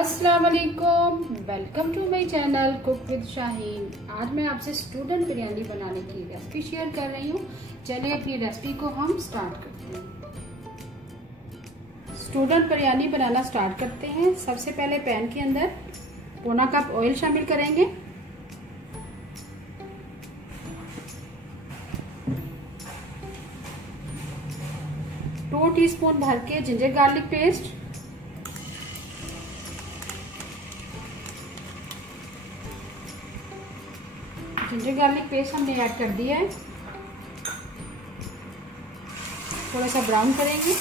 अस्सलाम वालेकुम, welcome to my channel cook with Shaheen. आज मैं आपसे स्टूडेंट बिरयानी बनाने की रेसिपी शेयर कर रही हूँ। चलिए अपनी रेसिपी को हम स्टार्ट करते हैं। स्टूडेंट बिरयानी बनाना स्टार्ट करते हैं। सबसे पहले पैन के अंदर पौना कप ऑयल शामिल करेंगे। टू टीस्पून भर के ginger garlic paste, ginger garlic paste हमने ऐड कर दिया है। थोड़ा सा ब्राउन करेंगे।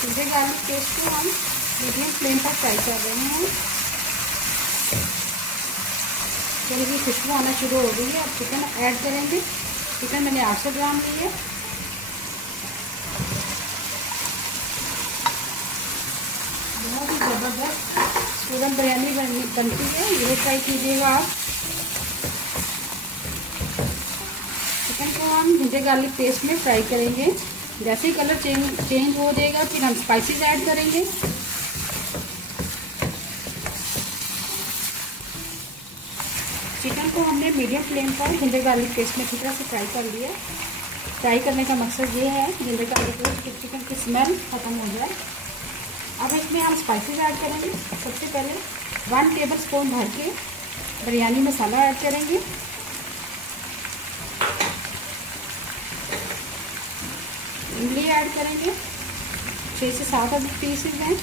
जिंजर गार्लिक पेस्ट को हम मीडियम फ्लेम पर फ्राई कर रहे हैं। थोड़ी सी खुशबू आना शुरू हो गई है। अब चिकन ऐड करेंगे। चिकन मैंने 800 ग्राम ली है। बहुत ही ज़बरदस्त स्टूडेंट बिरयानी बनती है, ये ट्राई कीजिएगा आप। चिकन को हम जिंजर गार्लिक पेस्ट में फ्राई करेंगे। जैसे ही कलर चेंज हो जाएगा फिर हम स्पाइसेस ऐड करेंगे। चिकन को हमने मीडियम फ्लेम पर जिंजर गार्लिक पेस्ट में अच्छी तरह से फ्राई कर लिया। फ्राई करने का मकसद ये है जिंजर गार्लिक पेस्ट कि चिकन की स्मेल खत्म हो जाए। अब इसमें हम स्पाइसेस ऐड करेंगे। सबसे पहले 1 टेबलस्पून भर के बिरयानी मसाला ऐड करेंगे। इमली ऐड करेंगे, 6 से 7 अदरक पीसेस हैं।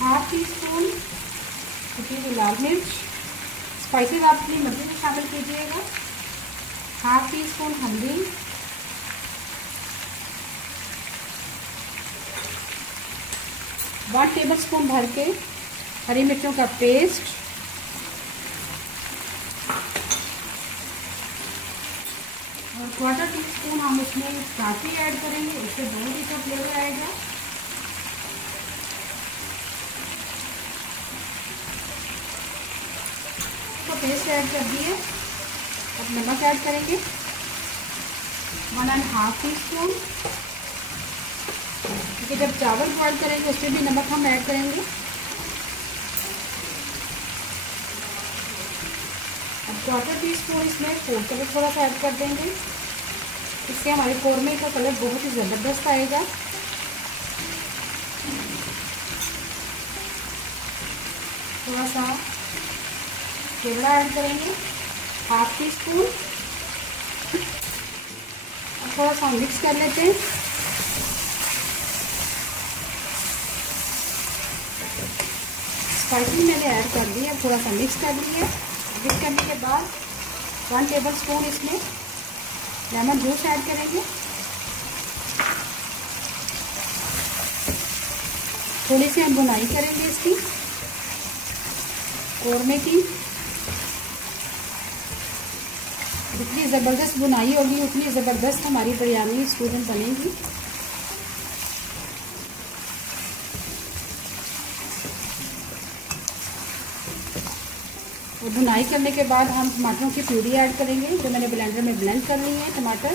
हाफ टी स्पून कुटी हुई लाल मिर्च। स्पाइसेस आप अपनी मर्जी से शामिल कीजिएगा। हाफ टी स्पून हल्दी, 1 टेबलस्पून भर के हरी मिर्चों का पेस्ट, और 1/4 टीस्पून हम उसमें काफी ऐड करेंगे। उससे बहुत ही फ्लेवर आएगा। पेस्ट ऐड कर दिए। अब नमक ऐड करेंगे 1.5 टीस्पून, क्योंकि जब चावल बॉयल करेंगे उसमें भी नमक हम ऐड करेंगे। अब 1/4 टीस्पून इसमें फूड कलर थोड़ा सा ऐड कर देंगे। इससे हमारे कौरमे का कलर बहुत ही ज़बरदस्त आएगा। थोड़ा सा केवड़ा ऐड करेंगे, हाफ टी स्पून। अब थोड़ा सा मिक्स कर लेते हैं। स्पाइसी मैंने ऐड कर दी है, थोड़ा सा मिक्स कर लिया। मिक्स करने के बाद 1 टेबलस्पून इसमें लेमन जूस ऐड करेंगे। थोड़ी सी हम बुनाई करेंगे इसकी कौरमे की। जितनी ज़बरदस्त बुनाई होगी उतनी ज़बरदस्त हमारी बिरयानी स्टूडेंट बनेगी। और बुनाई करने के बाद हम टमाटरों की प्यूरी ऐड करेंगे, जो मैंने ब्लेंडर में ब्लेंड कर ली है। टमाटर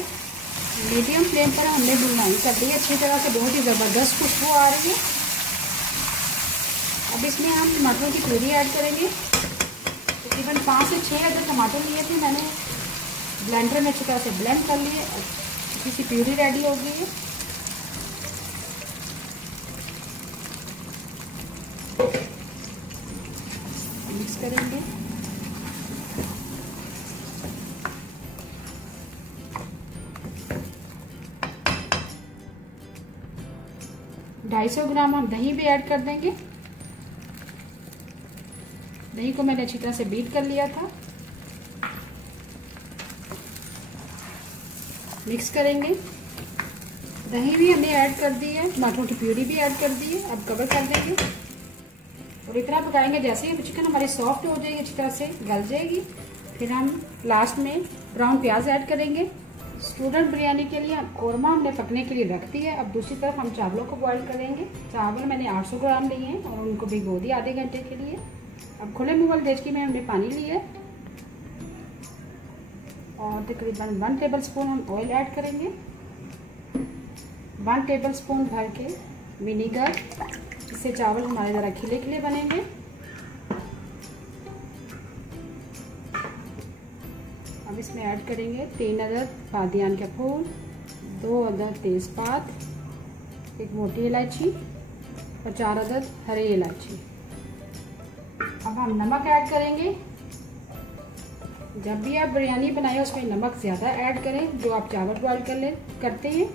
मीडियम फ्लेम पर हमने बुनाई कर दी है अच्छी तरह से। बहुत ही ज़बरदस्त खुशबू आ रही है। अब इसमें हम टमाटरों की प्यूरी ऐड करेंगे। तकरीबन 5 से 6 अदर टमाटर लिए थे मैंने, ब्लेंडर में अच्छी तरह से ब्लेंड कर लिए। अच्छी सी प्यूरी रेडी हो गई है। मिक्स करेंगे। ढाई 250 ग्राम हम दही भी ऐड कर देंगे। दही को मैंने अच्छी तरह से बीट कर लिया था। मिक्स करेंगे। दही भी हमने ऐड कर दी है, टमाटरों की प्यूरी भी ऐड कर दी है। अब कवर कर देंगे और इतना पकाएंगे जैसे ही चिकन हमारी सॉफ्ट हो जाएगी, अच्छी तरह से गल जाएगी। फिर हम लास्ट में ब्राउन प्याज ऐड करेंगे। स्टूडेंट बिरयानी के लिए कौरमा हमने पकने के लिए रख दिया है। अब दूसरी तरफ हम चावलों को बॉईल करेंगे। चावल मैंने 800 ग्राम लिए हैं और उनको भिगो दिया आधे घंटे के लिए। अब खुले मुगल देचकी में हमने पानी लिया है और तकरीबन 1 टेबल स्पून हम ऑयल ऐड करेंगे। 1 टेबल स्पून भर के विनीगर, इससे चावल हमारे ज़रा खिले खिले बनेंगे। अब इसमें ऐड करेंगे 3 अदद बादियान के फूल, 2 अदद तेज़पात, 1 मोटी इलायची और 4 अदद हरी इलायची। अब हम नमक ऐड करेंगे। जब भी आप बिरयानी बनाएं उसमें नमक ज़्यादा ऐड करें जो आप चावल बॉयल करते हैं,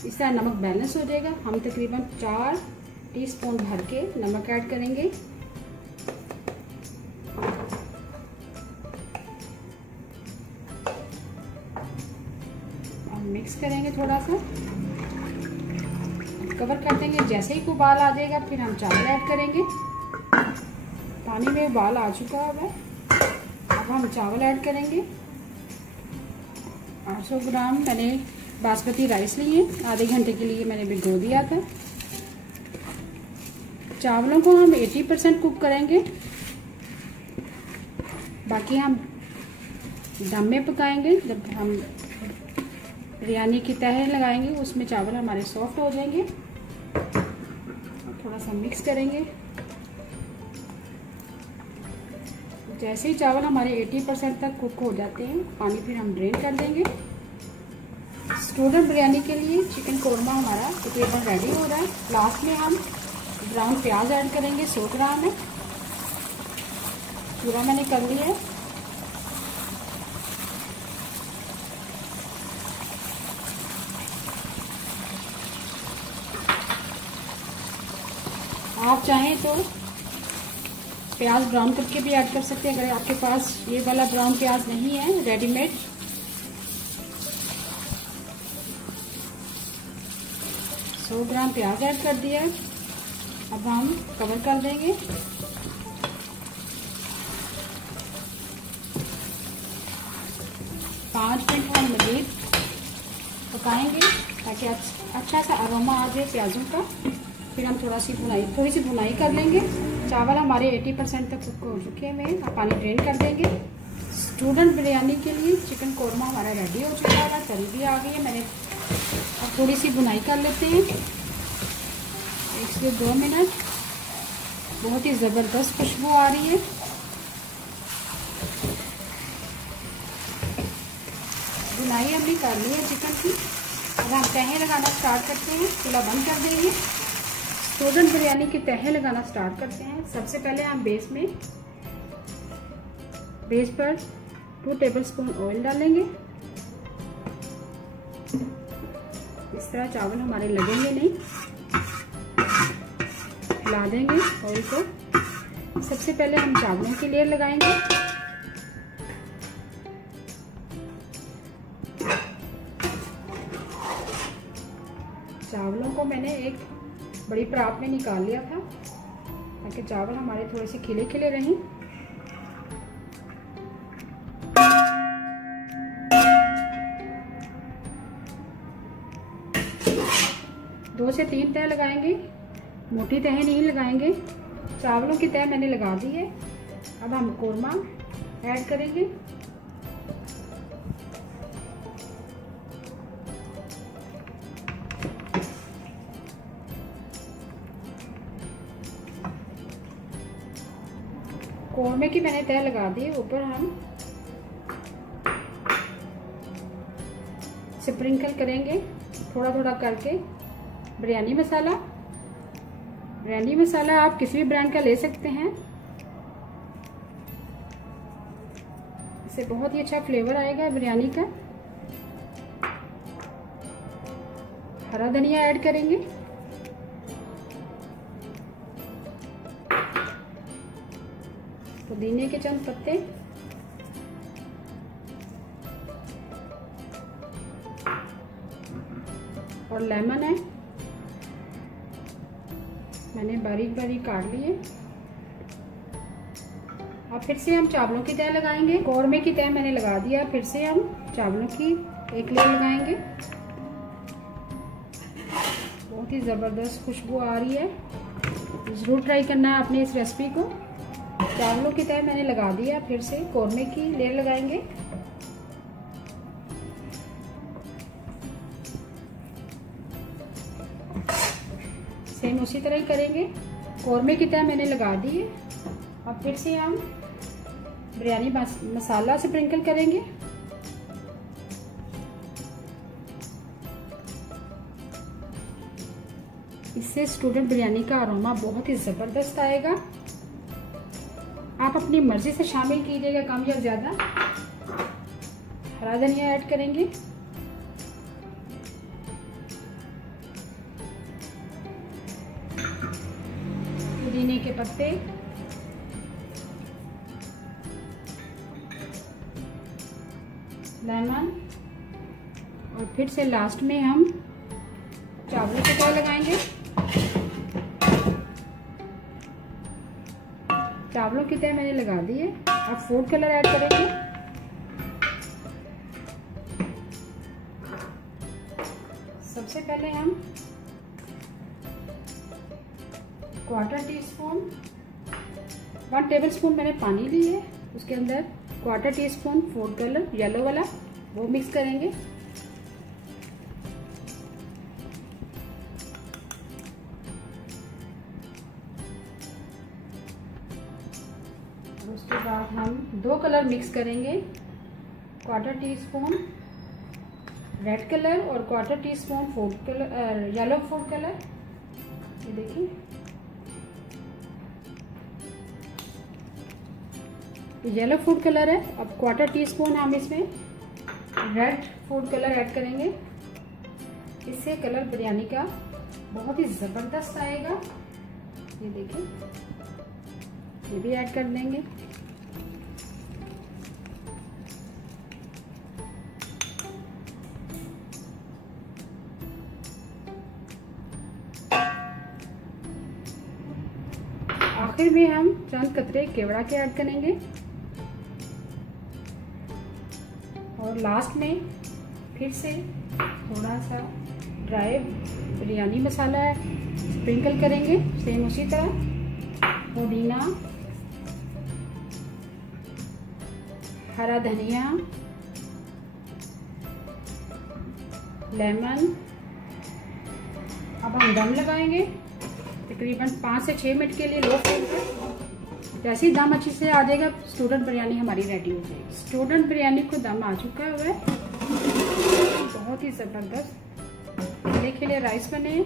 इस तरह नमक बैलेंस हो जाएगा। हम तकरीबन 4 टीस्पून भर के नमक ऐड करेंगे। मिक्स करेंगे, थोड़ा सा कवर कर देंगे। जैसे ही उबाल आ जाएगा फिर हम चावल ऐड करेंगे। पानी में उबाल आ चुका है। अब हम चावल ऐड करेंगे। 800 ग्राम मैंने बासमती राइस लिए, आधे घंटे के लिए मैंने भिगो दिया था। चावलों को हम 80% कुक करेंगे, बाकी हम दम में पकाएंगे। जब हम बिरयानी की तह लगाएंगे उसमें चावल हमारे सॉफ्ट हो जाएंगे। थोड़ा सा मिक्स करेंगे। जैसे ही चावल हमारे 80% तक कुक हो जाते हैं, पानी फिर हम ड्रेन कर देंगे। स्टूडेंट बिरयानी के लिए चिकन कौरमा हमारा तकरीबन रेडी हो रहा है। लास्ट में हम ब्राउन प्याज ऐड करेंगे, 100 ग्राम है, पूरा मैंने कर लिया है। आप चाहें तो प्याज ब्राउन करके भी ऐड कर सकते हैं, अगर आपके पास ये वाला ब्राउन प्याज नहीं है रेडीमेड। सौ ग्राम प्याज ऐड कर दिया। अब हम कवर कर देंगे। पाँच मिनट हम मज़ीद पकाएंगे ताकि अच्छा सा अरोमा आ जाए प्याजों का। फिर हम थोड़ी सी भुनाई कर लेंगे। चावल हमारे 80% तक कुक हो चुके हैं। अब पानी ड्रेन कर देंगे। स्टूडेंट बिरयानी के लिए चिकन कौरमा हमारा रेडी हो चुका है, तरी भी आ गई है। मैंने अब थोड़ी सी भुनाई कर लेते हैं, 1 से 2 मिनट। बहुत ही ज़बरदस्त खुशबू आ रही है। भुनाई हमने कर ली है चिकन की। अब हम तहें लगाना स्टार्ट करते हैं। चूल्हा बंद कर देंगे। स्टूडेंट बिरयानी की तहें लगाना स्टार्ट करते हैं। सबसे पहले हम बेस पर 2 टेबलस्पून ऑयल डालेंगे। इस तरह चावल हमारे लगेंगे नहीं, हिला देंगे ऑयल को। सबसे पहले हम चावलों की लेयर लगाएंगे। चावलों को मैंने एक बड़ी परात में निकाल लिया था ताकि चावल हमारे थोड़े से खिले खिले रहें। दो से 3 तह लगाएंगे, मोटी तह नहीं लगाएंगे। चावलों की तह मैंने लगा दी है। अब हम कौरमा ऐड करेंगे। कौरमे की मैंने तह लगा दी है। ऊपर हम स्प्रिंकल करेंगे थोड़ा थोड़ा करके बिरयानी मसाला। बिरयानी मसाला आप किसी भी ब्रांड का ले सकते हैं, इससे बहुत ही अच्छा फ्लेवर आएगा बिरयानी का। हरा धनिया ऐड करेंगे। पुदीने के चंद पत्ते, और लेमन है, मैंने बारीक बारीक काट लिए। अब फिर से हम चावलों की तह लगाएंगे। कौरमे की तह मैंने लगा दिया। फिर से हम चावलों की एक लेयर लगाएंगे। बहुत ही ज़बरदस्त खुशबू आ रही है, ज़रूर ट्राई करना है आपने इस रेसिपी को। चावलों की तरह मैंने लगा दिया, फिर से कौरमे की लेयर लगाएंगे। सेम उसी तरह ही करेंगे, कौरमे की तरह मैंने लगा दिए। अब फिर से हम बिरयानी मसाला स्प्रिंकल करेंगे। इससे स्टूडेंट बिरयानी का अरोमा बहुत ही ज़बरदस्त आएगा। आप अपनी मर्जी से शामिल कीजिएगा, कम या ज़्यादा। हरा धनिया ऐड करेंगे, पुदीने के पत्ते, लेमन, और फिर से लास्ट में हम चावलों के तय लगाएंगे। चावलों की तय मैंने लगा दी है। अब फूड कलर ऐड करेंगे। सबसे पहले हम 1/4 टीस्पून, 1 टेबलस्पून मैंने पानी ली है, उसके अंदर 1/4 टीस्पून फूड कलर येलो वाला, वो मिक्स करेंगे। उसके बाद हम 2 कलर मिक्स करेंगे, 1/4 टीस्पून रेड कलर और 1/4 teaspoon food colour, yellow food colour. ये देखिए, येलो फूड कलर है। अब 1/4 टीस्पून हम इसमें रेड फूड कलर ऐड करेंगे। इससे कलर बिरयानी का बहुत ही ज़बरदस्त आएगा। ये देखिए, ये भी ऐड कर देंगे। आखिर में हम चंद कतरे केवड़ा के ऐड करेंगे और लास्ट में फिर से थोड़ा सा ड्राई बिरयानी मसाला स्प्रिंकल करेंगे। सेम उसी तरह पुदीना, हरा धनिया, लेमन। अब हम दम लगाएंगे तकरीबन 5 से 6 मिनट के लिए लो फ्लेम पर। जैसे ही दम अच्छी से आ जाएगा, स्टूडेंट बिरयानी हमारी रेडी हो जाएगी। स्टूडेंट बिरयानी को दम आ चुका है, बहुत ही ज़बरदस्त खिले खिले राइस बने हैं।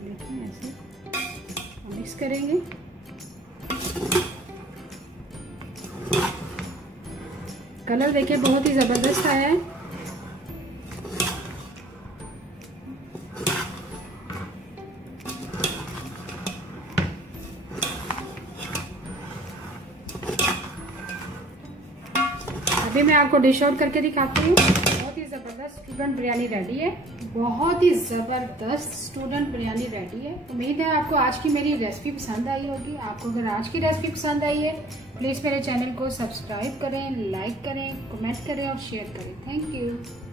देखिए, ऐसे मिक्स करेंगे। कलर देखिए बहुत ही ज़बरदस्त आया है। अभी मैं आपको डिश आउट करके दिखाती हूँ। बहुत ही ज़बरदस्त स्टूडेंट बिरयानी रेडी है। बहुत ही ज़बरदस्त स्टूडेंट बिरयानी रेडी है। उम्मीद है आपको आज की मेरी रेसिपी पसंद आई होगी। आपको अगर आज की रेसिपी पसंद आई है, प्लीज़ मेरे चैनल को सब्सक्राइब करें, लाइक करें, कमेंट करें और शेयर करें। Thank you.